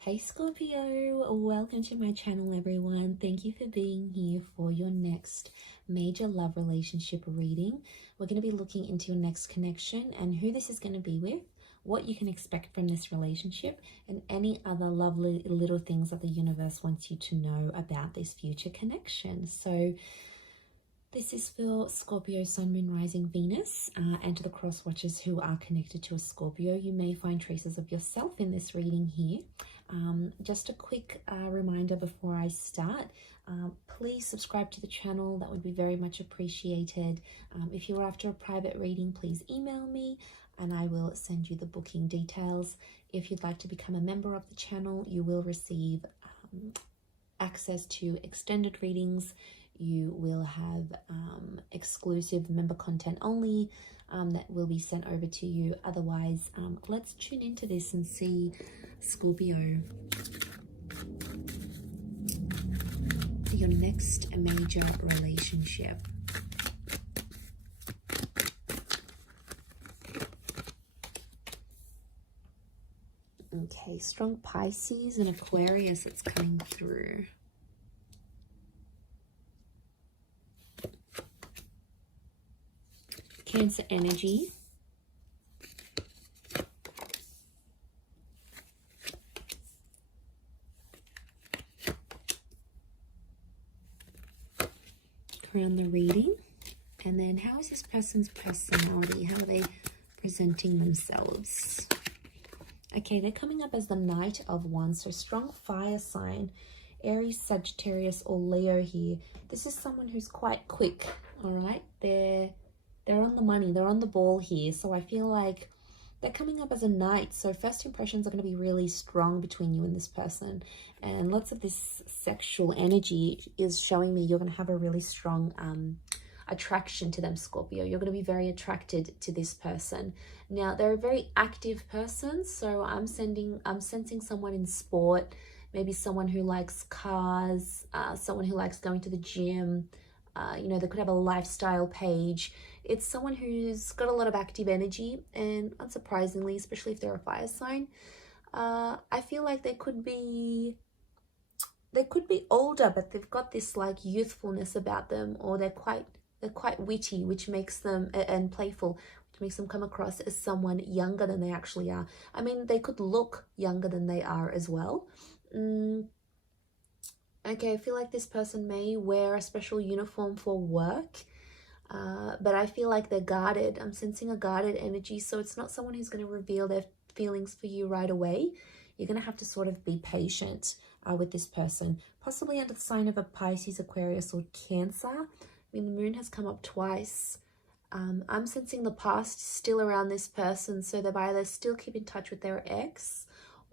Hey Scorpio, welcome to my channel everyone. Thank you for being here for your next major love relationship reading. We're going to be looking into your next connection and who this is going to be with, what you can expect from this relationship, and any other lovely little things that the universe wants you to know about this future connection. So this is for Scorpio, Sun, Moon, Rising, Venus, and to the cross watchers who are connected to a Scorpio. You may find traces of yourself in this reading here. Just a quick reminder before I start, please subscribe to the channel. That would be very much appreciated. If you're after a private reading, please email me and I will send you the booking details. If you'd like to become a member of the channel, you will receive access to extended readings. You will have exclusive member content only that will be sent over to you. Otherwise, let's tune into this and see, Scorpio, your next major relationship. Okay, strong Pisces and Aquarius that's coming through. Cancer energy. Around the reading. And then how is this person's personality? How are they presenting themselves? Okay, they're coming up as the Knight of Wands. So strong fire sign. Aries, Sagittarius, or Leo here. This is someone who's quite quick, all right? They're on the money, they're on the ball here. So I feel like they're coming up as a knight. So first impressions are going to be really strong between you and this person. And lots of this sexual energy is showing me you're going to have a really strong attraction to them, Scorpio. You're going to be very attracted to this person. Now, they're a very active person. So I'm sensing someone in sport, maybe someone who likes cars, someone who likes going to the gym. You know, they could have a lifestyle page. It's someone who's got a lot of active energy, and unsurprisingly, especially if they're a fire sign, I feel like they could be older, but they've got this like youthfulness about them, or they're quite witty, which makes them, and playful, which makes them come across as someone younger than they actually are. I mean, they could look younger than they are as well. Okay, I feel like this person may wear a special uniform for work, but I feel like they're guarded. I'm sensing a guarded energy, so it's not someone who's going to reveal their feelings for you right away. You're going to have to sort of be patient with this person, possibly under the sign of a Pisces, Aquarius, or Cancer. I mean, the moon has come up twice. I'm sensing the past still around this person, so they've either still keep in touch with their ex,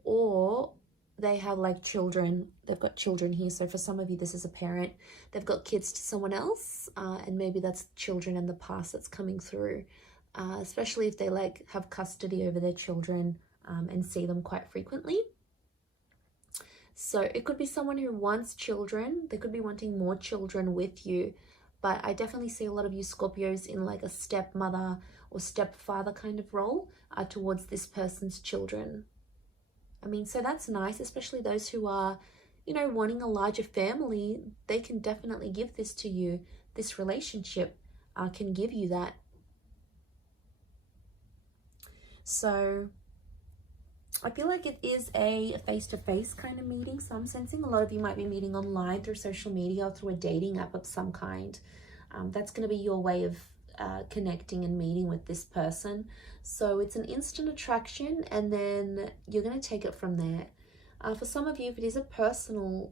or they have like children. They've got children here. So for some of you, this is a parent. They've got kids to someone else, and maybe that's children in the past that's coming through, especially if they like have custody over their children and see them quite frequently. So it could be someone who wants children. They could be wanting more children with you, but I definitely see a lot of you Scorpios in like a stepmother or stepfather kind of role towards this person's children. I mean, so that's nice, especially those who are, you know, wanting a larger family. They can definitely give this to you. This relationship can give you that. So I feel like it is a face-to-face kind of meeting. So I'm sensing a lot of you might be meeting online through social media or through a dating app of some kind. That's going to be your way of connecting and meeting with this person. So it's an instant attraction, and then you're going to take it from there. For some of you, if it is a personal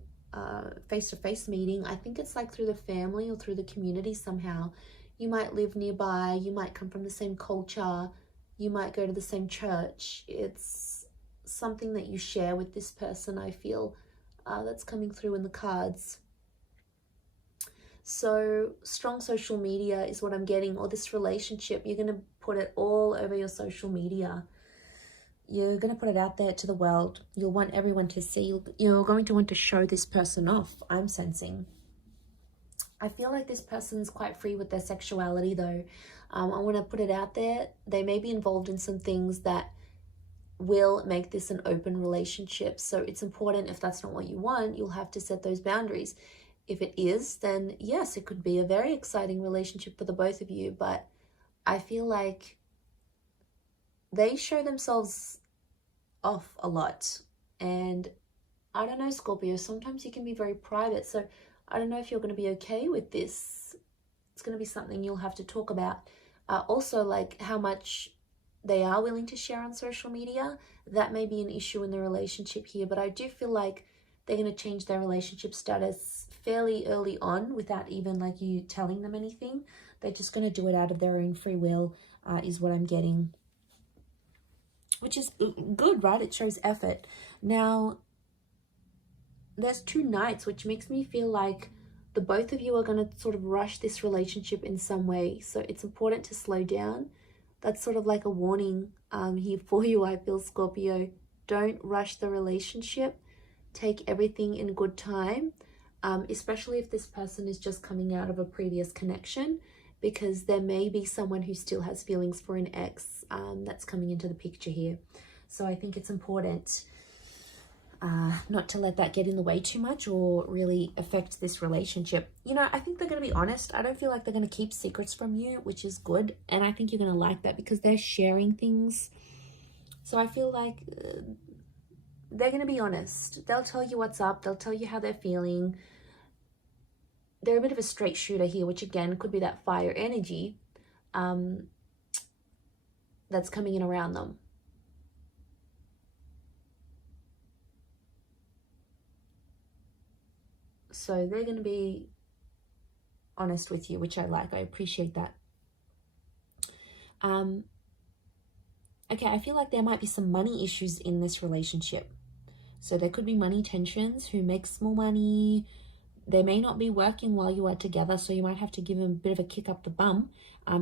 face-to-face meeting, I think it's like through the family or through the community somehow. You might live nearby, you might come from the same culture, you might go to the same church. It's something that you share with this person, I feel, that's coming through in the cards. So strong social media is what I'm getting, or this relationship, you're going to put it all over your social media. You're going to put it out there to the world. You'll want everyone to see. You're going to want to show this person off, I'm sensing. I feel like this person's quite free with their sexuality though. I want to put it out there. They may be involved in some things that will make this an open relationship. So it's important, if that's not what you want, you'll have to set those boundaries. If it is, then yes, it could be a very exciting relationship for the both of you. But I feel like they show themselves off a lot. And I don't know, Scorpio, sometimes you can be very private. So I don't know if you're going to be okay with this. It's going to be something you'll have to talk about. Also, like how much they are willing to share on social media. That may be an issue in the relationship here. But I do feel like they're going to change their relationship status fairly early on without even like you telling them anything. They're just going to do it out of their own free will, is what I'm getting. Which is good, right? It shows effort. Now, there's 2 knights, which makes me feel like the both of you are going to sort of rush this relationship in some way. So it's important to slow down. That's sort of like a warning here for you, I feel, Scorpio. Don't rush the relationship. Take everything in good time, especially if this person is just coming out of a previous connection, because there may be someone who still has feelings for an ex that's coming into the picture here. So I think it's important not to let that get in the way too much or really affect this relationship. You know, I think they're going to be honest. I don't feel like they're going to keep secrets from you, which is good. And I think you're going to like that because they're sharing things. So I feel like they're going to be honest. They'll tell you what's up. They'll tell you how they're feeling. They're a bit of a straight shooter here, which again could be that fire energy that's coming in around them. So they're going to be honest with you, which I like. I appreciate that. Okay, I feel like there might be some money issues in this relationship. So there could be money tensions. Who makes more money? They may not be working while you are together, so you might have to give them a bit of a kick up the bum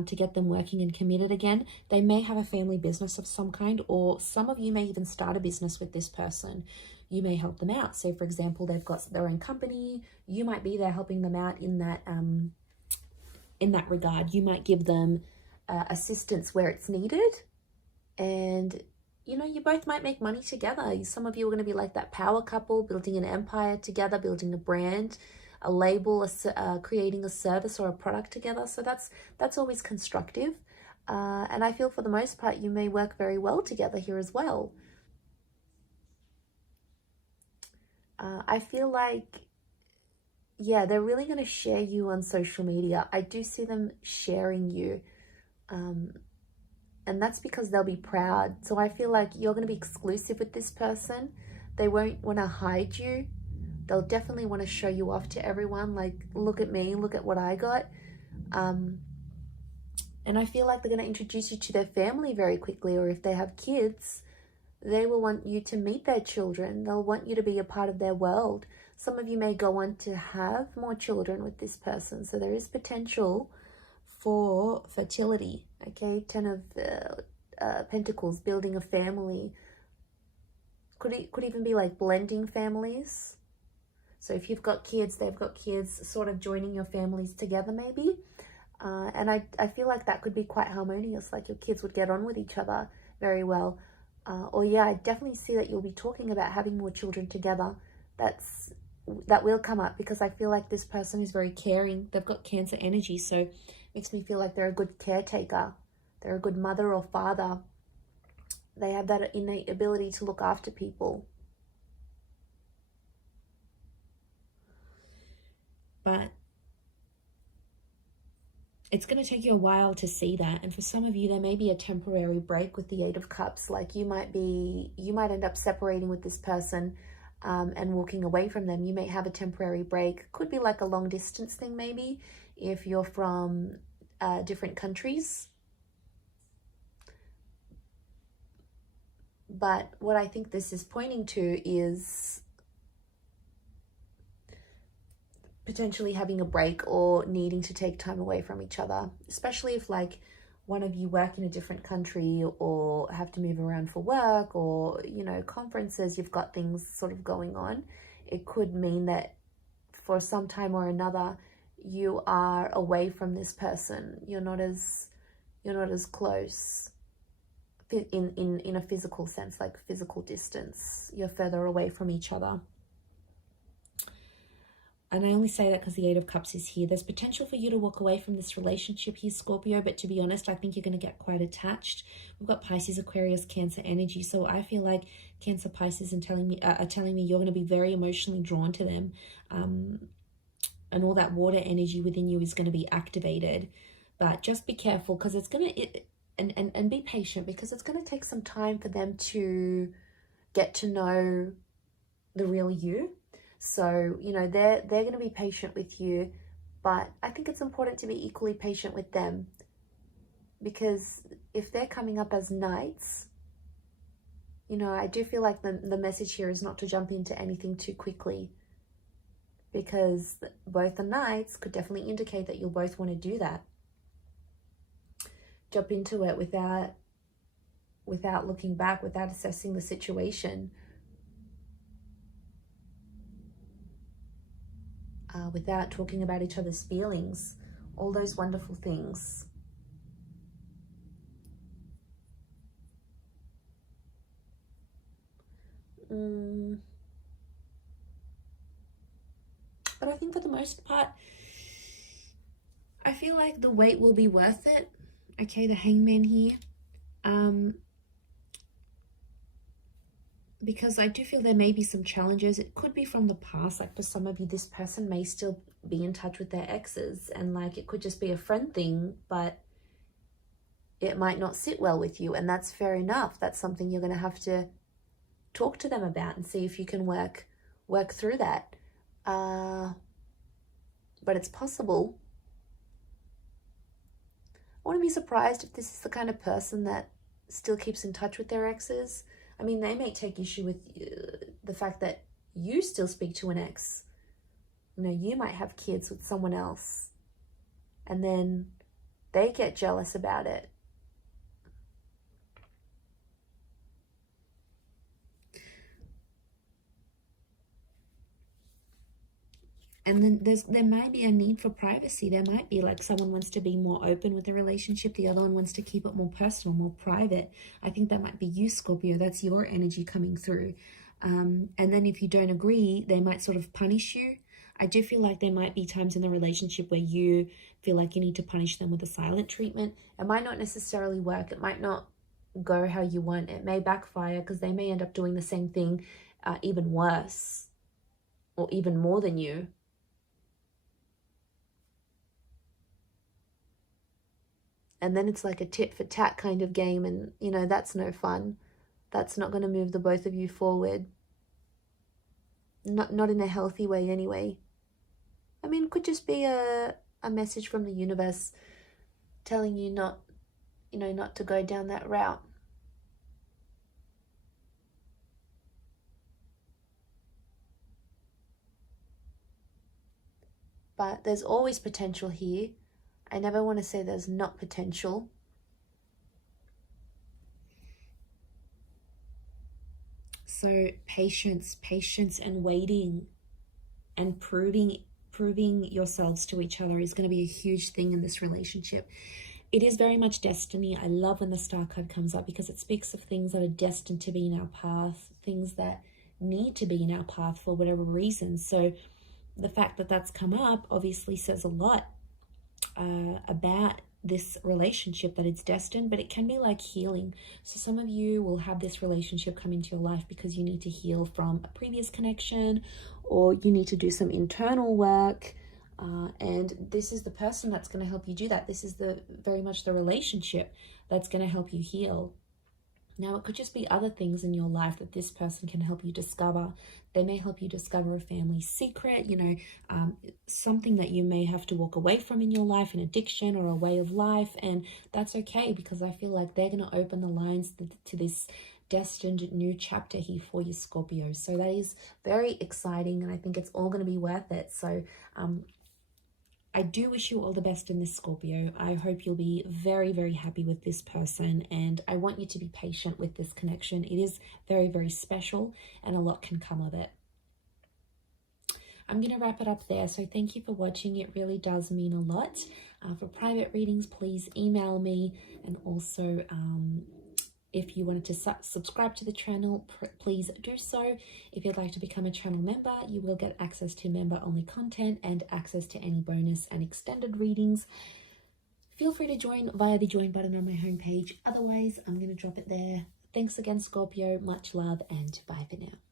to get them working and committed again. They may have a family business of some kind, or some of you may even start a business with this person. You may help them out. So, for example, they've got their own company. You might be there helping them out in that regard. You might give them assistance where it's needed, and you know, you both might make money together. Some of you are going to be like that power couple, building an empire together, building a brand, a label, creating a service or a product together. So that's always constructive. And I feel for the most part, you may work very well together here as well. I feel like, yeah, they're really going to share you on social media. I do see them sharing you. And that's because they'll be proud. So I feel like you're going to be exclusive with this person. They won't want to hide you. They'll definitely want to show you off to everyone. Like, look at me, look at what I got. And I feel like they're going to introduce you to their family very quickly. Or if they have kids, they will want you to meet their children. They'll want you to be a part of their world. Some of you may go on to have more children with this person. So there is potential for fertility. Okay, 10 of Pentacles, building a family. Could even be like blending families. So if you've got kids, they've got kids, sort of joining your families together maybe. And I feel like that could be quite harmonious, like your kids would get on with each other very well. Or yeah, I definitely see that you'll be talking about having more children together. That will come up because I feel like this person is very caring. They've got Cancer energy, so it makes me feel like they're a good caretaker. They're a good mother or father. They have that innate ability to look after people. But it's going to take you a while to see that. And for some of you, there may be a temporary break with the 8 of Cups. Like you might end up separating with this person and walking away from them. You may have a temporary break. Could be like a long distance thing maybe if you're from different countries. But what I think this is pointing to is potentially having a break or needing to take time away from each other, especially if like one of you work in a different country or have to move around for work or, you know, conferences, you've got things sort of going on. It could mean that for some time or another, you are away from this person. You're not as close in a physical sense, like physical distance. You're further away from each other. And I only say that because the Eight of Cups is here. There's potential for you to walk away from this relationship here, Scorpio, but to be honest, I think you're going to get quite attached. We've got Pisces, Aquarius, Cancer energy. So I feel like Cancer, Pisces are telling me you're going to be very emotionally drawn to them. And all that water energy within you is going to be activated. But just be careful, because it's going to... And be patient, because it's going to take some time for them to get to know the real you. So, you know, they're going to be patient with you, but I think it's important to be equally patient with them, because if they're coming up as knights, you know, I do feel like the message here is not to jump into anything too quickly, because both the knights could definitely indicate that you'll both want to do that. Jump into it without looking back, without assessing the situation. Without talking about each other's feelings, all those wonderful things. But I think for the most part, I feel like the wait will be worth it. Okay, the Hangman here. Because I do feel there may be some challenges. It could be from the past. Like for some of you, this person may still be in touch with their exes, and like it could just be a friend thing, but it might not sit well with you, and that's fair enough. That's something you're going to have to talk to them about and see if you can work through that. But it's possible. I wouldn't be surprised if this is the kind of person that still keeps in touch with their exes. I mean, they may take issue with the fact that you still speak to an ex. You know, you might have kids with someone else, and then they get jealous about it. And then there might be a need for privacy. There might be like someone wants to be more open with the relationship. The other one wants to keep it more personal, more private. I think that might be you, Scorpio. That's your energy coming through. And then if you don't agree, they might sort of punish you. I do feel like there might be times in the relationship where you feel like you need to punish them with a silent treatment. It might not necessarily work. It might not go how you want. It may backfire, because they may end up doing the same thing, even worse, or even more than you. And then it's like a tit for tat kind of game, and, you know, that's no fun. That's not going to move the both of you forward. Not in a healthy way anyway. I mean, it could just be a message from the universe telling you not to go down that route. But there's always potential here. I never want to say there's not potential. So patience and waiting and proving yourselves to each other is going to be a huge thing in this relationship. It is very much destiny. I love when the Star card comes up, because it speaks of things that are destined to be in our path, things that need to be in our path for whatever reason. So the fact that that's come up obviously says a lot about this relationship, that it's destined. But it can be like healing. So some of you will have this relationship come into your life because you need to heal from a previous connection, or you need to do some internal work, and this is the person that's going to help you do that. This is very much the relationship that's going to help you heal. Now, it could just be other things in your life that this person can help you discover. They may help you discover a family secret, something that you may have to walk away from in your life, an addiction or a way of life. And that's okay, because I feel like they're going to open the lines to this destined new chapter here for you, Scorpio. So that is very exciting, and I think it's all going to be worth it. So I do wish you all the best in this, Scorpio. I hope you'll be very, very happy with this person, and I want you to be patient with this connection. It is very, very special, and a lot can come of it. I'm going to wrap it up there. So thank you for watching. It really does mean a lot. For private readings, please email me, and also If you wanted to subscribe to the channel, please do so. If you'd like to become a channel member, you will get access to member-only content and access to any bonus and extended readings. Feel free to join via the join button on my homepage. Otherwise, I'm going to drop it there. Thanks again, Scorpio. Much love and bye for now.